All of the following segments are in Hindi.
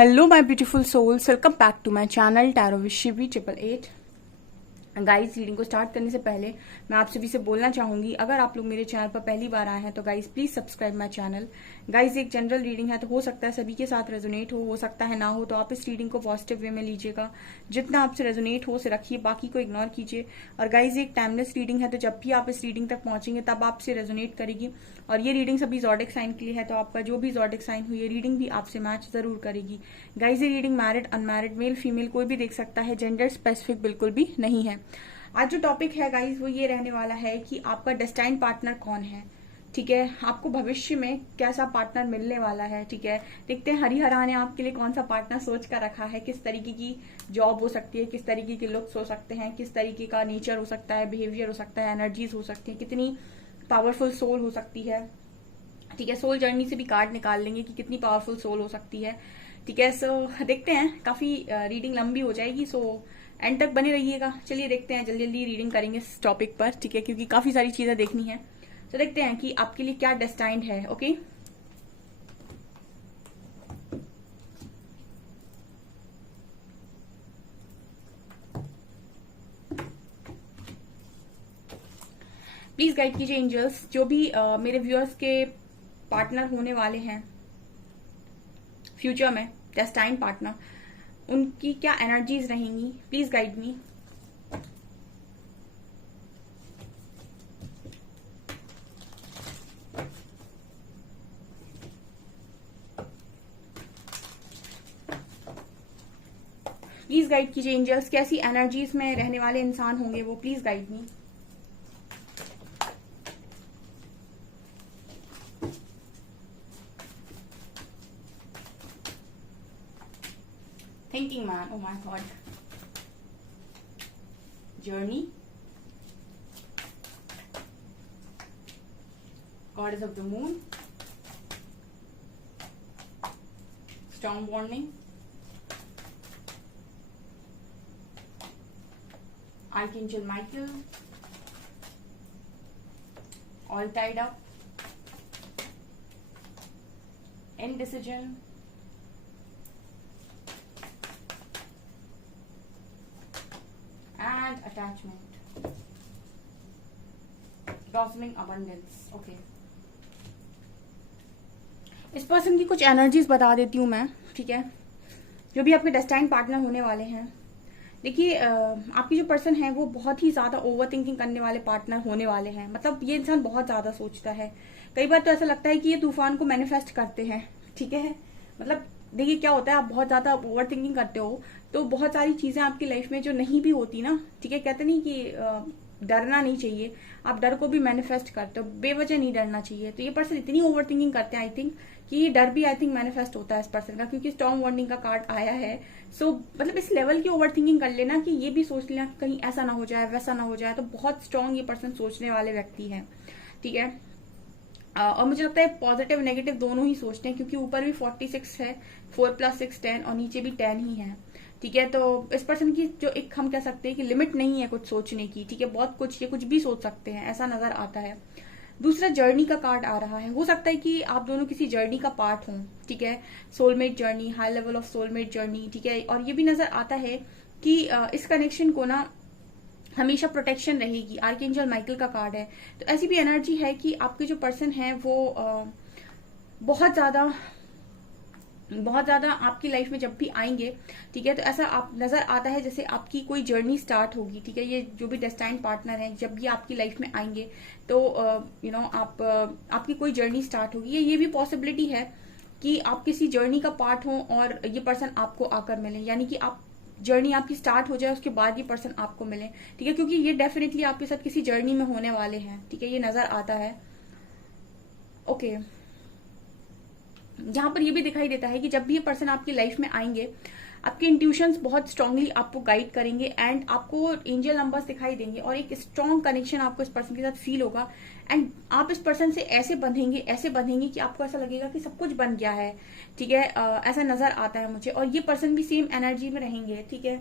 Hello, my beautiful souls. Welcome back to my channel Tarot with Shivi 888. Guys, reading को स्टार्ट करने से पहले मैं आप सभी से बोलना चाहूंगी, अगर आप लोग मेरे चैनल पर पहली बार आए हैं तो guys please subscribe my channel. Guys, एक जनरल रीडिंग है तो हो सकता है सभी के साथ रेजोनेट हो सकता है ना हो, तो आप इस रीडिंग को पॉजिटिव वे में लीजिएगा। जितना आपसे रेजोनेट हो उसे रखिए, बाकी को इग्नोर कीजिए। और गाइस, एक टाइमलेस रीडिंग है तो जब भी आप इस रीडिंग तक पहुंचेंगे तब आपसे रेजोनेट करेगी। और ये रीडिंग सभी ज़ोडिक साइन के लिए है, तो आपका जो भी ज़ोडिक साइन हुई, ये रीडिंग भी आपसे मैच जरूर करेगी। गाइस, ये reading married unmarried male female कोई भी देख सकता है, जेंडर स्पेसिफिक बिल्कुल भी नहीं है। आज जो टॉपिक है गाइस वो ये रहने वाला है कि आपका डेस्टाइन पार्टनर कौन है। ठीक है, आपको भविष्य में कैसा पार्टनर मिलने वाला है। ठीक है, देखते हैं हरिहरा ने आपके लिए कौन सा पार्टनर सोच कर रखा है, किस तरीके की जॉब हो सकती है, किस तरीके के लुक्स हो सकते हैं, किस तरीके का नेचर हो सकता है, बिहेवियर हो सकता है, एनर्जीज हो सकती है, कितनी पावरफुल सोल हो सकती है। ठीक है, सोल जर्नी से भी कार्ड निकाल लेंगे कि कितनी पावरफुल सोल हो सकती है। ठीक है, सो देखते हैं, काफी रीडिंग लंबी हो जाएगी, सो एंड तक बने रहिएगा। चलिए देखते हैं, जल्दी जल्दी रीडिंग करेंगे इस टॉपिक पर। ठीक है, क्योंकि काफी सारी चीजें देखनी है, तो देखते हैं कि आपके लिए क्या डेस्टाइन्ड है। ओके, प्लीज गाइड कीजिए एंजल्स, जो भी मेरे व्यूअर्स के पार्टनर होने वाले हैं फ्यूचर में, डेस्टाइन पार्टनर, उनकी क्या एनर्जीज रहेंगी, please guide me. Please guide कीजिए एंजल्स, कैसी एनर्जीज में रहने वाले इंसान होंगे वो, please guide me. Thinking man, oh my god. Journey. Goddess of the moon. Storm warning. Archangel Michael. All tied up. Indecision. And attachment. Blossoming abundance. Okay. इस पर्सन की कुछ एनर्जीज बता देती हूँ मैं। ठीक है, जो भी आपके डेस्टाइन पार्टनर होने वाले हैं, देखिए आपकी जो पर्सन है वो बहुत ही ज्यादा ओवर थिंकिंग करने वाले पार्टनर होने वाले हैं। मतलब ये इंसान बहुत ज्यादा सोचता है, कई बार तो ऐसा लगता है कि ये तूफान को मैनिफेस्ट करते हैं। ठीक है, मतलब देखिए क्या होता है, आप बहुत ज्यादा ओवर थिंकिंग करते हो तो बहुत सारी चीजें आपकी लाइफ में जो नहीं भी होती ना, ठीक है, कहते नहीं कि डरना नहीं चाहिए, आप डर को भी मैनिफेस्ट करते हो, बेवजह नहीं डरना चाहिए। तो ये पर्सन इतनी ओवर थिंकिंग करते हैं, आई थिंक कि ये डर भी आई थिंक मैनिफेस्ट होता है इस पर्सन का, क्योंकि स्टॉर्म वार्निंग का कार्ड आया है। सो मतलब इस लेवल की ओवर थिंकिंग कर लेना कि ये भी सोच लेना कहीं ऐसा ना हो जाए, वैसा ना हो जाए, तो बहुत स्ट्रांग ये पर्सन सोचने वाले व्यक्ति है। ठीक है, और मुझे लगता है पॉजिटिव नेगेटिव दोनों ही सोचते हैं, क्योंकि ऊपर भी 46 है, 4 + 6 10, और नीचे भी 10 ही है। ठीक है, तो इस पर्सन की जो एक हम कह सकते हैं कि लिमिट नहीं है कुछ सोचने की। ठीक है, बहुत कुछ, ये कुछ भी सोच सकते हैं, ऐसा नजर आता है। दूसरा जर्नी का कार्ड आ रहा है, हो सकता है कि आप दोनों किसी जर्नी का पार्ट हों। ठीक है, soulmate journey, high level of soulmate journey. ठीक है, और ये भी नजर आता है कि इस कनेक्शन को ना हमेशा प्रोटेक्शन रहेगी। आर्कएंजल माइकल का कार्ड है, तो ऐसी भी एनर्जी है कि आपके जो पर्सन है वो बहुत ज्यादा आपकी लाइफ में जब भी आएंगे, ठीक है, तो ऐसा आप नजर आता है जैसे आपकी कोई जर्नी स्टार्ट होगी। ठीक है, ये जो भी डेस्टाइन पार्टनर है जब भी आपकी लाइफ में आएंगे तो आपकी कोई जर्नी स्टार्ट होगी। ये भी पॉसिबिलिटी है कि आप किसी जर्नी का पार्ट हो और ये पर्सन आपको आकर मिले, यानी कि आप जर्नी आपकी स्टार्ट हो जाए उसके बाद ये पर्सन आपको मिले। ठीक है, क्योंकि ये डेफिनेटली आपके साथ किसी जर्नी में होने वाले हैं। ठीक है, ये नजर आता है। ओके, जहां पर ये भी दिखाई देता है कि जब भी ये पर्सन आपकी लाइफ में आएंगे, आपके इंट्यूशंस बहुत स्ट्रांगली आपको गाइड करेंगे एंड आपको एंजल नंबर्स दिखाई देंगे और एक स्ट्रांग कनेक्शन आपको इस पर्सन के साथ फील होगा। एंड आप इस पर्सन से ऐसे बंधेंगे कि आपको ऐसा लगेगा कि सब कुछ बन गया है। ठीक है, ऐसा नजर आता है मुझे। और ये पर्सन भी सेम एनर्जी में रहेंगे। ठीक है,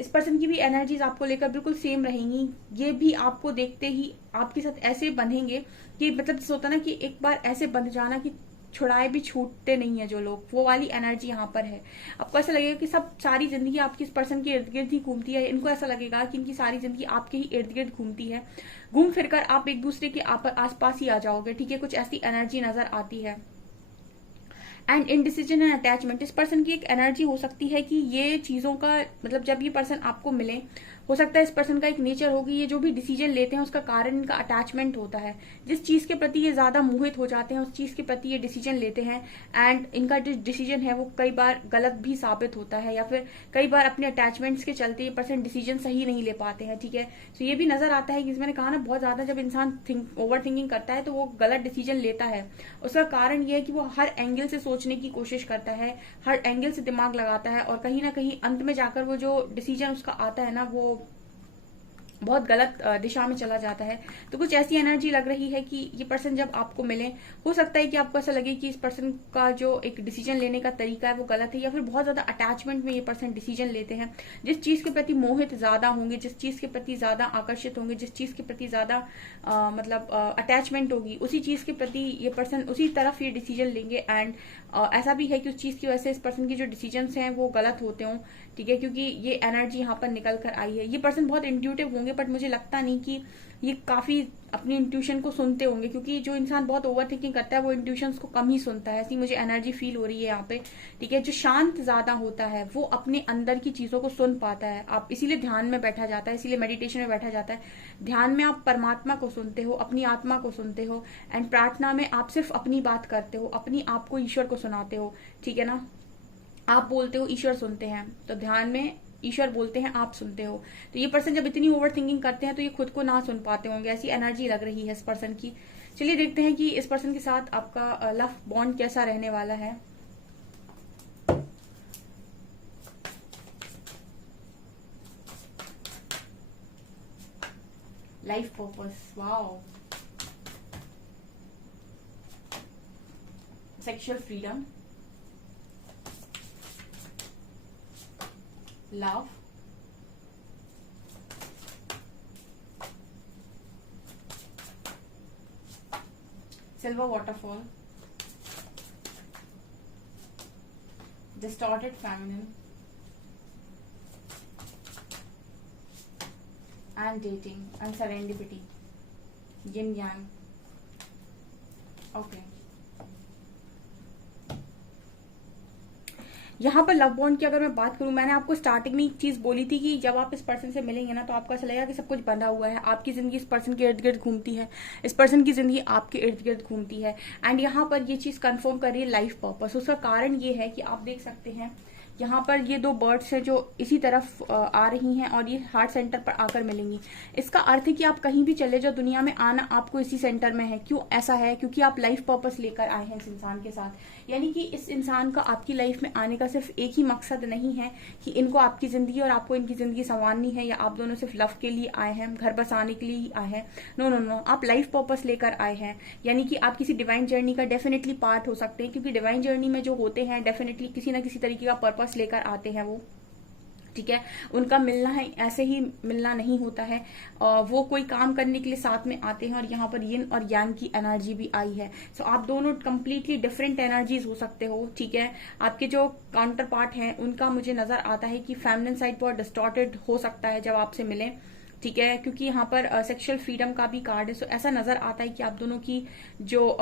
इस पर्सन की भी एनर्जीज आपको लेकर बिल्कुल सेम रहेंगी। ये भी आपको देखते ही आपके साथ ऐसे बंधेंगे कि मतलब जैसे होता ना कि एक बार ऐसे बंध जाना कि छुड़ाए भी छूटते नहीं है जो लोग, वो वाली एनर्जी यहाँ पर है। आपको ऐसा लगेगा कि सब सारी जिंदगी आपकी इस पर्सन के इर्द गिर्द ही घूमती है, इनको ऐसा लगेगा कि इनकी सारी जिंदगी आपके ही इर्द गिर्द घूमती है, घूम फिरकर आप एक दूसरे के आसपास ही आ जाओगे, ठीक है, कुछ ऐसी एनर्जी नजर आती है। एंड इनडिसीजन एंड अटैचमेंट, इस पर्सन की एक एनर्जी हो सकती है कि ये चीजों का मतलब जब ये पर्सन आपको मिले, हो सकता है इस पर्सन का एक नेचर होगी, ये जो भी डिसीजन लेते हैं उसका कारण इनका अटैचमेंट होता है। जिस चीज के प्रति ये ज्यादा मोहित हो जाते हैं उस चीज के प्रति ये डिसीजन लेते हैं, एंड इनका जो डिसीजन है वो कई बार गलत भी साबित होता है, या फिर कई बार अपने अटैचमेंट्स के चलते ये पर्सन डिसीजन सही नहीं ले पाते हैं, ठीक है। तो ये भी नजर आता है कि मैंने कहा ना, बहुत ज्यादा जब इंसान ओवर थिंकिंग करता है तो वो गलत डिसीजन लेता है। उसका कारण ये है कि वो हर एंगल से सोचने की कोशिश करता है, हर एंगल से दिमाग लगाता है, और कहीं ना कहीं अंत में जाकर वो जो डिसीजन उसका आता है ना, वो बहुत गलत दिशा में चला जाता है। तो कुछ ऐसी एनर्जी लग रही है कि ये पर्सन जब आपको मिले, हो सकता है कि आपको ऐसा लगे कि इस पर्सन का जो एक डिसीजन लेने का तरीका है वो गलत है, या फिर बहुत ज्यादा अटैचमेंट में ये पर्सन डिसीजन लेते हैं। जिस चीज के प्रति मोहित ज्यादा होंगे, जिस चीज के प्रति ज्यादा आकर्षित होंगे, जिस चीज के प्रति ज्यादा मतलब अटैचमेंट होगी, उसी चीज के प्रति ये पर्सन उसी तरफ ये डिसीजन लेंगे। एंड ऐसा भी है कि उस चीज की वजह से इस पर्सन की जो डिसीजन हैं वो गलत होते हों, ठीक है, क्योंकि ये एनर्जी यहाँ पर निकल कर आई है। ये पर्सन बहुत इंट्यूटिव होंगे, बट मुझे लगता नहीं कि ये काफी अपनी इंट्यूशन को सुनते होंगे, क्योंकि जो इंसान बहुत ओवर थिंकिंग करता है वो इंट्यूशंस को कम ही सुनता है, ऐसी मुझे एनर्जी फील हो रही है यहाँ पे, ठीक है। जो शांत ज्यादा होता है वो अपने अंदर की चीजों को सुन पाता है। आप इसीलिए ध्यान में बैठा जाता है, इसीलिए मेडिटेशन में बैठा जाता है। ध्यान में आप परमात्मा को सुनते हो, अपनी आत्मा को सुनते हो, एंड प्रार्थना में आप सिर्फ अपनी बात करते हो, अपनी आप को ईश्वर को सुनाते हो, ठीक है ना। आप बोलते हो, ईश्वर सुनते हैं, तो ध्यान में ईश्वर बोलते हैं, आप सुनते हो। तो ये पर्सन जब इतनी ओवर थिंकिंग करते हैं तो ये खुद को ना सुन पाते होंगे, ऐसी एनर्जी लग रही है इस पर्सन की। चलिए देखते हैं कि इस पर्सन के साथ आपका लव बॉन्ड कैसा रहने वाला है। Life purpose, wow, sexual freedom, love, silver waterfall, distorted feminine, and dating and serendipity, yin yang. Okay. यहाँ पर लव बॉन्ड की अगर मैं बात करूं, मैंने आपको स्टार्टिंग में एक चीज बोली थी कि जब आप इस पर्सन से मिलेंगे ना, तो आपको ऐसा लगेगा कि सब कुछ बंधा हुआ है, आपकी जिंदगी इस पर्सन के इर्द गिर्द घूमती है, इस पर्सन की जिंदगी आपके इर्द गिर्द घूमती है। एंड यहाँ पर ये चीज कंफर्म कर रही है लाइफ पर्पस। उसका कारण ये है कि आप देख सकते हैं यहाँ पर ये दो बर्ड्स हैं जो इसी तरफ आ रही हैं और ये हार्ट सेंटर पर आकर मिलेंगी। इसका अर्थ है कि आप कहीं भी चले जाओ दुनिया में, आना आपको इसी सेंटर में है। क्यों ऐसा है? क्योंकि आप लाइफ पर्पस लेकर आए हैं इस इंसान के साथ। यानी कि इस इंसान का आपकी लाइफ में आने का सिर्फ एक ही मकसद नहीं है कि इनको आपकी जिंदगी और आपको इनकी जिंदगी संवारनी है, या आप दोनों सिर्फ लव के लिए आए हैं, घर बसाने के लिए ही आए हैं। नो नो नो, आप लाइफ पर्पस लेकर आए हैं। यानी कि आप किसी डिवाइन जर्नी का डेफिनेटली पार्ट हो सकते हैं, क्योंकि डिवाइन जर्नी में जो होते हैं डेफिनेटली किसी ना किसी तरीके का पर्पस लेकर आते हैं वो, ठीक है। उनका मिलना है ऐसे ही मिलना नहीं होता है, वो कोई काम करने के लिए साथ में आते हैं। और यहाँ पर यिन और यांग की एनर्जी भी आई है। सो आप दोनों कंप्लीटली डिफरेंट एनर्जीज हो सकते हो, ठीक है। आपके जो काउंटर पार्ट हैं उनका मुझे नजर आता है कि फेमिनिन साइड बहुत डिस्टॉर्टेड हो सकता है जब आपसे मिले, ठीक है, क्योंकि यहाँ पर सेक्सुअल फ्रीडम का भी कार्ड है। सो ऐसा नजर आता है कि आप दोनों की जो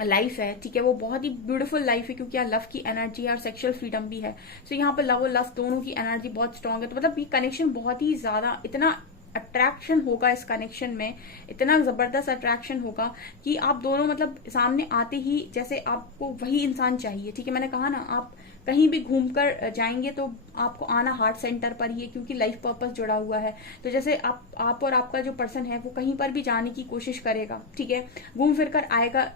लाइफ है, ठीक है, वो बहुत ही ब्यूटीफुल लाइफ है, क्योंकि यहाँ लव की एनर्जी है और सेक्सुअल फ्रीडम भी है। सो यहाँ पर लव और लव दोनों की एनर्जी बहुत स्ट्रांग है। तो मतलब ये कनेक्शन बहुत ही ज्यादा, इतना अट्रैक्शन होगा इस कनेक्शन में, इतना जबरदस्त अट्रैक्शन होगा कि आप दोनों मतलब सामने आते ही जैसे आपको वही इंसान चाहिए, ठीक है। मैंने कहा ना, आप कहीं भी घूमकर जाएंगे तो आपको आना हार्ट सेंटर पर ही है, क्योंकि लाइफ पर्पस जुड़ा हुआ है। तो जैसे आप और आपका जो पर्सन है वो कहीं पर भी जाने की कोशिश करेगा, ठीक है, घूम फिर कर आएगा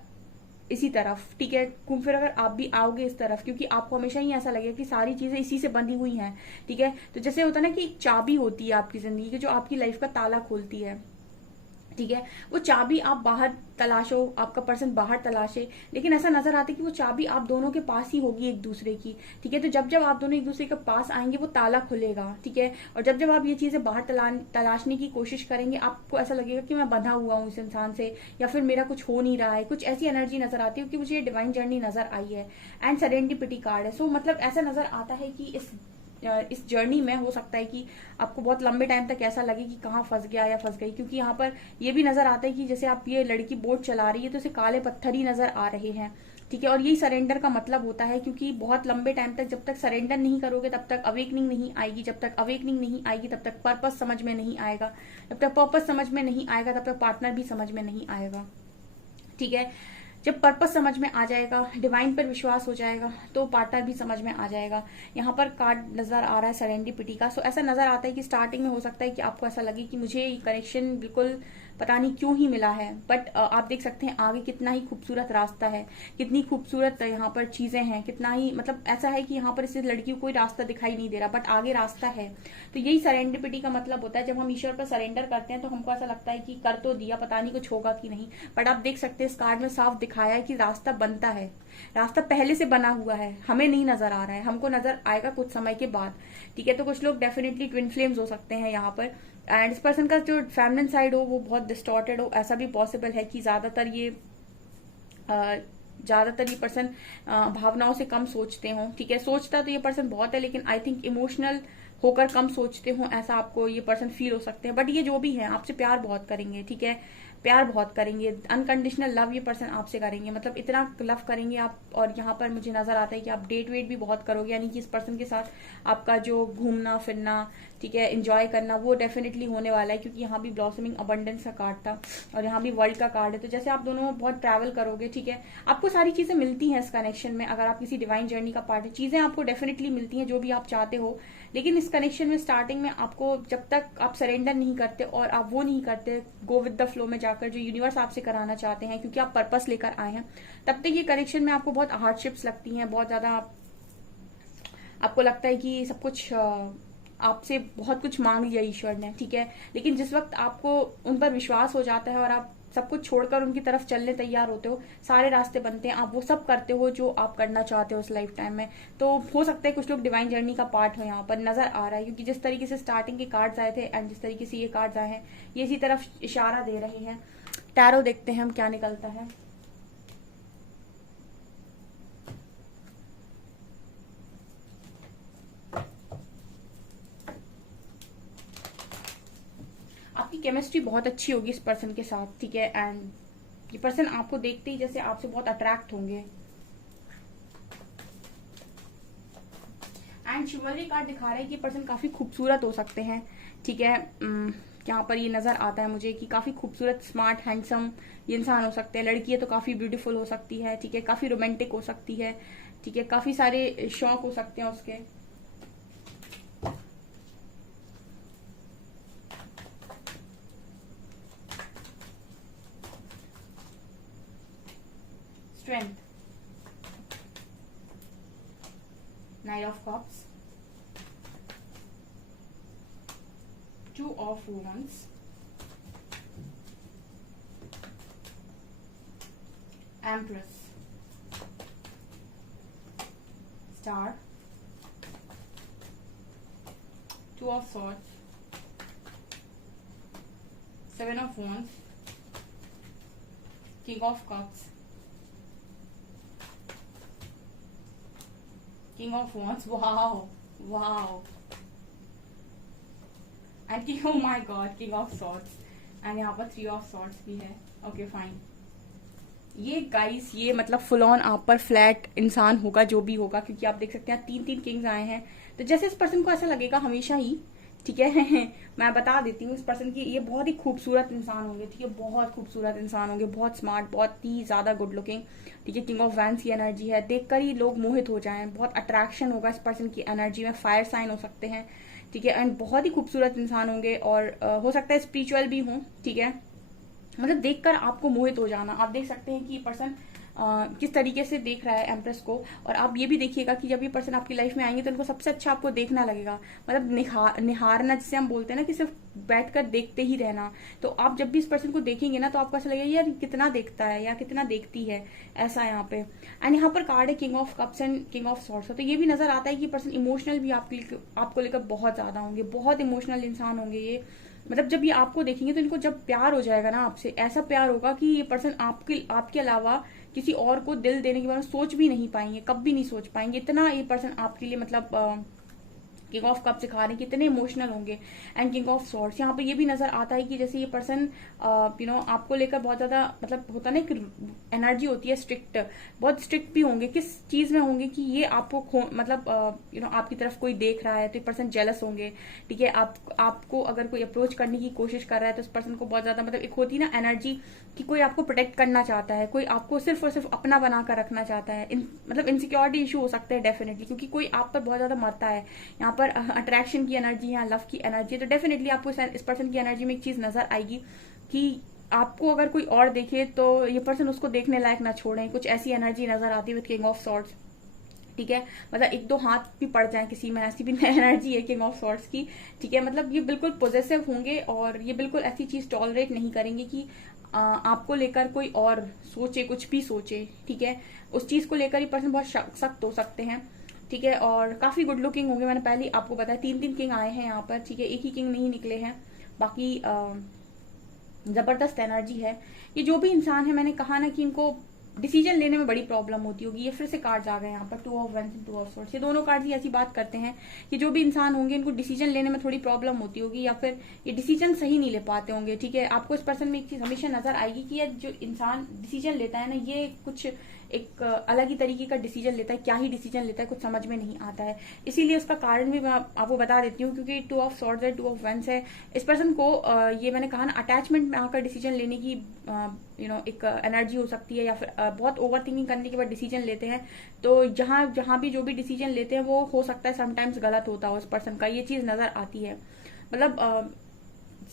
इसी तरफ, ठीक है, घूम फिर अगर आप भी आओगे इस तरफ, क्योंकि आपको हमेशा ही ऐसा लगेगा कि सारी चीजें इसी से बंधी हुई हैं, ठीक है। तो जैसे होता है ना कि एक चाबी होती है आपकी जिंदगी की जो आपकी लाइफ का ताला खोलती है, ठीक है। वो चाबी आप बाहर तलाशो, आपका पर्सन बाहर तलाशे, लेकिन ऐसा नजर आता है कि वो चाबी आप दोनों के पास ही होगी एक दूसरे की। ठीक है, तो जब जब आप दोनों एक दूसरे के पास आएंगे वो ताला खुलेगा। ठीक है, और जब जब आप ये चीजें बाहर तलाशने की कोशिश करेंगे, आपको ऐसा लगेगा कि मैं बंधा हुआ हूँ इस इंसान से, या फिर मेरा कुछ हो नहीं रहा है, कुछ ऐसी एनर्जी नजर आती है, क्योंकि मुझे ये डिवाइन जर्नी नजर आई है। एंड सेरेंडिपिटी कार्ड है। सो मतलब ऐसा नजर आता है कि इस जर्नी में हो सकता है कि आपको बहुत लंबे टाइम तक ऐसा लगे कि कहाँ फंस गया या फंस गई, क्योंकि यहाँ पर ये भी नजर आता है कि जैसे आप ये लड़की बोट चला रही है तो इसे काले पत्थर ही नजर आ रहे हैं। ठीक है, और यही सरेंडर का मतलब होता है, क्योंकि बहुत लंबे टाइम तक जब तक सरेंडर नहीं करोगे तब तक अवेकनिंग नहीं आएगी, जब तक अवेकनिंग नहीं आएगी तब तक पर्पस समझ में नहीं आएगा, जब तक पर्पस समझ में नहीं आएगा तब तक पार्टनर भी समझ में नहीं आएगा। ठीक है, जब पर्पस समझ में आ जाएगा, डिवाइन पर विश्वास हो जाएगा, तो पार्टनर भी समझ में आ जाएगा। यहाँ पर कार्ड नजर आ रहा है सेरेंडिपिटी का। सो ऐसा नजर आता है कि स्टार्टिंग में हो सकता है कि आपको ऐसा लगे कि मुझे ये कनेक्शन बिल्कुल पता नहीं क्यों ही मिला है, बट आप देख सकते हैं आगे कितना ही खूबसूरत रास्ता है, कितनी खूबसूरत यहाँ पर चीजें हैं, कितना ही मतलब ऐसा है कि यहाँ पर इस लड़की को कोई रास्ता दिखाई नहीं दे रहा, बट आगे रास्ता है। तो यही सरेंडिपिटी का मतलब होता है। जब हम ईश्वर पर सरेंडर करते हैं तो हमको ऐसा लगता है कि कर तो दिया, पता नहीं कुछ होगा कि नहीं, बट आप देख सकते हैं इस कार्ड में साफ दिखाया है कि रास्ता बनता है, रास्ता पहले से बना हुआ है, हमें नहीं नजर आ रहा है, हमको नजर आएगा कुछ समय के बाद। ठीक है, तो कुछ लोग डेफिनेटली ट्विन फ्लेम्स हो सकते हैं यहाँ पर, एंड इस पर्सन का जो फेमिनिन साइड हो वो बहुत डिस्टॉर्टेड हो, ऐसा भी पॉसिबल है कि ज्यादातर ये पर्सन भावनाओं से कम सोचते हो। ठीक है, सोचता तो ये पर्सन बहुत है, लेकिन आई थिंक इमोशनल होकर कम सोचते हो, ऐसा आपको ये पर्सन फील हो सकते हैं। बट ये जो भी है आपसे प्यार बहुत करेंगे। ठीक है, प्यार बहुत करेंगे, अनकंडीशनल लव ये पर्सन आपसे करेंगे, मतलब इतना लव करेंगे आप। और यहाँ पर मुझे नजर आता है कि आप डेट वेट भी बहुत करोगे, यानी कि इस पर्सन के साथ आपका जो घूमना फिरना, ठीक है, एंजॉय करना, वो डेफिनेटली होने वाला है, क्योंकि यहाँ भी ब्लॉसमिंग अबंडेंस का कार्ड था और यहाँ भी वर्ल्ड का कार्ड है। तो जैसे आप दोनों बहुत ट्रैवल करोगे, ठीक है, आपको सारी चीजें मिलती हैं इस कनेक्शन में। अगर आप किसी डिवाइन जर्नी का पार्ट है, चीजें आपको डेफिनेटली मिलती हैं जो भी आप चाहते हो। लेकिन इस कनेक्शन में स्टार्टिंग में आपको, जब तक आप सरेंडर नहीं करते और आप वो नहीं करते गो विद द फ्लो में जाकर जो यूनिवर्स आपसे कराना चाहते हैं, क्योंकि आप पर्पस लेकर आए हैं, तब तक ये कनेक्शन में आपको बहुत हार्डशिप्स लगती हैं, बहुत ज्यादा आपको लगता है कि सब कुछ आपसे बहुत कुछ मांग लिया ईश्वर ने। ठीक है, लेकिन जिस वक्त आपको उन पर विश्वास हो जाता है और आप सब कुछ छोड़कर उनकी तरफ चलने तैयार होते हो, सारे रास्ते बनते हैं, आप वो सब करते हो जो आप करना चाहते हो उस लाइफ टाइम में। तो हो सकता है कुछ लोग डिवाइन जर्नी का पार्ट हो, यहाँ पर नजर आ रहा है, क्योंकि जिस तरीके से स्टार्टिंग के कार्ड्स आए थे एंड जिस तरीके से ये कार्ड्स आए हैं, ये इसी तरफ इशारा दे रहे हैं। टैरो देखते हैं हम क्या निकलता है। आपकी केमिस्ट्री बहुत अच्छी होगी इस पर्सन के साथ। ठीक है, एंड ये पर्सन आपको देखते ही जैसे आपसे बहुत अट्रैक्ट होंगे। एंड शिवल्री कार्ड दिखा रहा है कि पर्सन काफी खूबसूरत हो सकते हैं। ठीक है, यहाँ पर ये नजर आता है मुझे कि काफी खूबसूरत, स्मार्ट, हैंडसम ये इंसान हो सकते हैं। लड़की है तो काफी ब्यूटीफुल हो सकती है। ठीक है, काफी रोमांटिक हो सकती है। ठीक है, काफी सारे शौक हो सकते हैं उसके। Strength, Knight of Cups, Two of Wands, Empress, Star, Two of Swords, Seven of Wands, King of Cups, King of Wands, wow, and King, oh my God, King of Swords, and यहाँ पर Three of Swords भी है। ओके फाइन, ये गाइस ये मतलब फुल ऑन आप पर फ्लैट इंसान होगा जो भी होगा, क्योंकि आप देख सकते हैं 3 किंग्स आए हैं। तो जैसे इस पर्सन को ऐसा लगेगा हमेशा ही, ठीक है मैं बता देती हूँ इस पर्सन की, ये बहुत ही खूबसूरत इंसान होंगे। ठीक है, बहुत खूबसूरत इंसान होंगे, बहुत स्मार्ट, बहुत ही ज्यादा गुड लुकिंग। ठीक है, किंग ऑफ वैंड्स की एनर्जी है, देखकर ही लोग मोहित हो जाएं, बहुत अट्रैक्शन होगा इस पर्सन की एनर्जी में। फायर साइन हो सकते हैं। ठीक है, एंड बहुत ही खूबसूरत इंसान होंगे, और हो सकता है स्पिरिचुअल भी हों। ठीक है, मतलब देखकर आपको मोहित हो जाना। आप देख सकते हैं कि ये पर्सन किस तरीके से देख रहा है एम्प्रेस को। और आप ये भी देखिएगा कि जब ये पर्सन आपकी लाइफ में आएंगे तो उनको सबसे अच्छा आपको देखना लगेगा, मतलब निहारना जिसे हम बोलते हैं ना, कि सिर्फ बैठकर देखते ही रहना। तो आप जब भी इस पर्सन को देखेंगे ना तो आपको ऐसा लगेगा यार कितना देखता है या कितना देखती है, ऐसा यहाँ पे। एंड यहाँ पर कार्ड है king of cups and king of swords. तो ये भी नजर आता है कि पर्सन इमोशनल भी आपको लेकर बहुत ज्यादा होंगे, बहुत इमोशनल इंसान होंगे ये। मतलब जब ये आपको देखेंगे तो इनको जब प्यार हो जाएगा ना आपसे, ऐसा प्यार होगा कि ये पर्सन आपके अलावा किसी और को दिल देने के बारे में सोच भी नहीं पाएंगे, कब भी नहीं सोच पाएंगे। इतना ये पर्सन आपके लिए मतलब किंग ऑफ कप सिखा रहे हैं कितने इमोशनल होंगे। एंड किंग ऑफ सॉर्ड्स यहाँ पे ये भी नजर आता है कि जैसे ये पर्सन आपको लेकर बहुत ज्यादा, मतलब होता है ना एक एनर्जी होती है स्ट्रिक्ट, बहुत स्ट्रिक्ट भी होंगे। किस चीज में होंगे कि ये आपको मतलब आपकी तरफ कोई देख रहा है तो ये पर्सन जेलस होंगे, ठीक है। आपको अगर कोई अप्रोच करने की कोशिश कर रहा है तो उस पर्सन को बहुत ज्यादा, मतलब एक होती है ना एनर्जी कि कोई आपको प्रोटेक्ट करना चाहता है, कोई आपको सिर्फ और सिर्फ अपना बनाकर रखना चाहता है। मतलब इनसिक्योरिटी इशू हो सकते हैं डेफिनेटली, क्योंकि कोई आप पर बहुत ज्यादा मरता है। यहाँ पर अट्रैक्शन की एनर्जी है, लव की एनर्जी है, तो डेफिनेटली आपको इस पर्सन की एनर्जी में एक चीज नजर आएगी कि आपको अगर कोई और देखे तो ये पर्सन उसको देखने लायक ना छोड़े। कुछ ऐसी एनर्जी नजर आती है विद किंग ऑफ सॉर्ड्स, ठीक है। मतलब एक दो हाथ भी पड़ जाए किसी में, ऐसी भी एनर्जी है किंग ऑफ सॉर्ड्स की, ठीक है। मतलब ये बिल्कुल पॉजिटिव होंगे और ये बिल्कुल ऐसी चीज टॉलरेट नहीं करेंगे कि आपको लेकर कोई और सोचे, कुछ भी सोचे, ठीक है। उस चीज को लेकर ये पर्सन बहुत सख्त हो सकते हैं, ठीक है। और काफी गुड लुकिंग होंगे, मैंने पहले आपको बताया 3 किंग आए हैं यहाँ पर, ठीक है। एक ही किंग नहीं निकले हैं, बाकी जबरदस्त एनर्जी है। ये जो भी इंसान है, मैंने कहा ना कि इनको डिसीजन लेने में बड़ी प्रॉब्लम होती होगी। ये फिर से कार्ड्स आ गए यहाँ पर 2 of wands and 2 of swords. ये दोनों कार्ड्स ही ऐसी बात करते हैं कि जो भी इंसान होंगे इनको डिसीजन लेने में थोड़ी प्रॉब्लम होती होगी, या फिर ये डिसीजन सही नहीं ले पाते होंगे, ठीक है। आपको इस पर्सन में एक चीज हमेशा नजर आएगी कि ये जो इंसान डिसीजन लेता है ना, ये कुछ एक अलग ही तरीके का डिसीजन लेता है। क्या ही डिसीजन लेता है कुछ समझ में नहीं आता है। इसीलिए उसका कारण भी मैं आपको बता देती हूँ, क्योंकि 2 ऑफ सॉर्ड्स है, 2 ऑफ वंस है। इस पर्सन को ये मैंने कहा ना अटैचमेंट में आकर डिसीजन लेने की एक एनर्जी हो सकती है, या फिर बहुत ओवर थिंकिंग करने के बाद डिसीजन लेते हैं। तो जहां भी जो भी डिसीजन लेते हैं वो हो सकता है समटाइम्स गलत होता हो उस पर्सन का, ये चीज नजर आती है। मतलब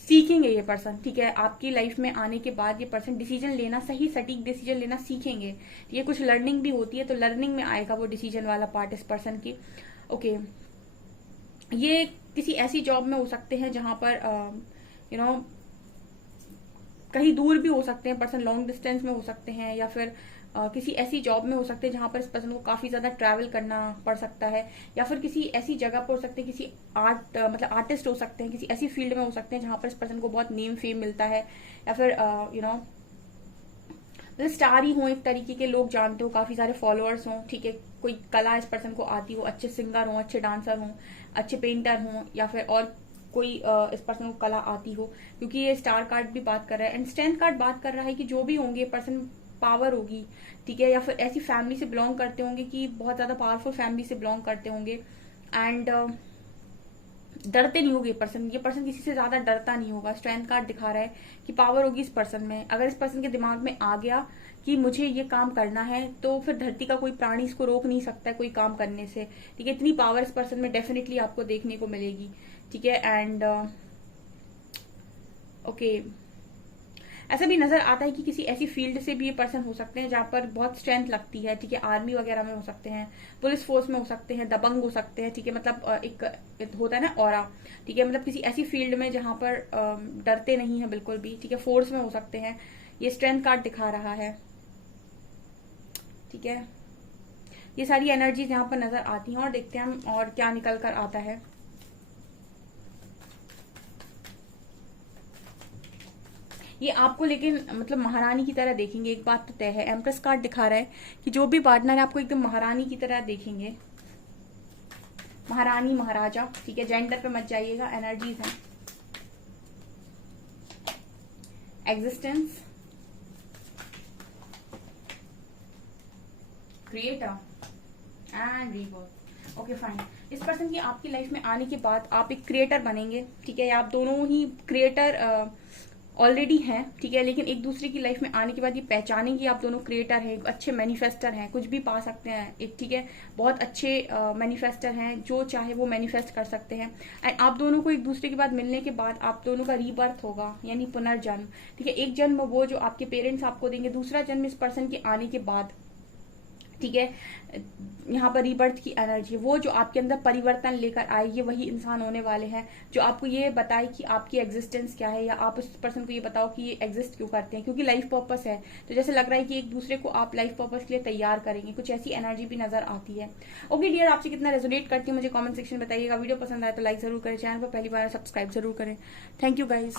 सीखेंगे ये पर्सन, ठीक है। आपकी लाइफ में आने के बाद ये पर्सन डिसीजन लेना, सही सटीक डिसीजन लेना सीखेंगे। ये कुछ लर्निंग भी होती है, तो लर्निंग में आएगा वो डिसीजन वाला पार्ट इस पर्सन की, ओके। ये किसी ऐसी जॉब में हो सकते हैं जहां पर कहीं दूर भी हो सकते हैं पर्सन, लॉन्ग डिस्टेंस में हो सकते हैं, या फिर किसी ऐसी जॉब में हो सकते हैं जहां पर इस पर्सन को काफी ज्यादा ट्रैवल करना पड़ सकता है, या फिर किसी ऐसी जगह पर हो सकते हैं, किसी मतलब आर्टिस्ट हो सकते हैं, किसी ऐसी फील्ड में हो सकते हैं जहां पर इस पर्सन को बहुत नेम फेम मिलता है, या फिर मतलब स्टार ही हो, एक तरीके के लोग जानते हो, काफी सारे फॉलोअर्स हों, ठीक है। कोई कला इस पर्सन को आती हो, अच्छे सिंगर हो, अच्छे डांसर हो, अच्छे पेंटर हो, या फिर और कोई इस पर्सन को कला आती हो, क्योंकि ये स्टार कार्ड भी बात कर रहा है। एंड स्ट्रेंथ कार्ड बात कर रहा है कि जो भी होंगे पर्सन, पावर होगी, ठीक है, या फिर ऐसी फैमिली से बिलोंग करते होंगे कि बहुत ज्यादा पावरफुल फैमिली से बिलोंग करते होंगे। एंड डरते नहीं होंगे ये पर्सन किसी से ज्यादा डरता नहीं होगा। स्ट्रेंथ कार्ड दिखा रहा है कि पावर होगी इस पर्सन में। अगर इस पर्सन के दिमाग में आ गया कि मुझे ये काम करना है तो फिर धरती का कोई प्राणी इसको रोक नहीं सकता है कोई काम करने से, ठीक है। इतनी पावर इस पर्सन में डेफिनेटली आपको देखने को मिलेगी, ठीक है। एंड ओके, ऐसा भी नजर आता है कि किसी ऐसी फील्ड से भी ये पर्सन हो सकते हैं जहां पर बहुत स्ट्रेंथ लगती है, ठीक है। आर्मी वगैरह में हो सकते हैं, पुलिस फोर्स में हो सकते हैं, दबंग हो सकते हैं, ठीक है। मतलब एक होता है ना ऑरा, ठीक है। मतलब किसी ऐसी फील्ड में जहां पर डरते नहीं है बिल्कुल भी, ठीक है। फोर्स में हो सकते हैं। ये स्ट्रेंथ कार्ड दिखा रहा है, ठीक है। ये सारी एनर्जीज यहाँ पर नजर आती हैं और देखते हैं हम और क्या निकल कर आता है। ये आपको लेकिन मतलब महारानी की तरह देखेंगे, एक बात तो तय है। एम्प्रेस कार्ड दिखा रहा है कि जो भी पार्टनर है आपको एकदम महारानी की तरह देखेंगे, महारानी महाराजा, ठीक है। जेंडर पे मत जाइएगा, एनर्जीज हैं। Existence, creator and rebirth, okay fine. इस पर्सन की आपकी लाइफ में आने के बाद आप एक क्रिएटर बनेंगे, ठीक है। आप दोनों ही क्रिएटर ऑलरेडी हैं, ठीक है, लेकिन एक दूसरे की लाइफ में आने के बाद ये पहचानें कि आप दोनों क्रिएटर हैं, अच्छे मैनिफेस्टर हैं, कुछ भी पा सकते हैं एक, ठीक है, बहुत अच्छे मैनिफेस्टर हैं, जो चाहे वो मैनिफेस्ट कर सकते हैं। एंड आप दोनों को एक दूसरे के बाद मिलने के बाद आप दोनों का रीबर्थ होगा, यानी पुनर्जन्म, ठीक है। एक जन्म वो जो आपके पेरेंट्स आपको देंगे, दूसरा जन्म इस पर्सन के आने के बाद, ठीक है। यहाँ पर रीबर्थ की एनर्जी, वो जो आपके अंदर परिवर्तन लेकर आएगी, वही इंसान होने वाले हैं जो आपको ये बताए कि आपकी एग्जिस्टेंस क्या है, या आप उस पर्सन को ये बताओ कि ये एग्जिस्ट क्यों करते हैं, क्योंकि लाइफ पर्पस है। तो जैसे लग रहा है कि एक दूसरे को आप लाइफ पर्पस के लिए तैयार करेंगे, कुछ ऐसी एनर्जी भी नजर आती है। ओके डियर, आपसे कितना रेजोनेट करती है मुझे कॉमेंट सेक्शन में बताइएगा। वीडियो पसंद आए तो लाइक जरूर करें, चैनल पर पहली बार सब्सक्राइब जरूर करें। Thank you guys.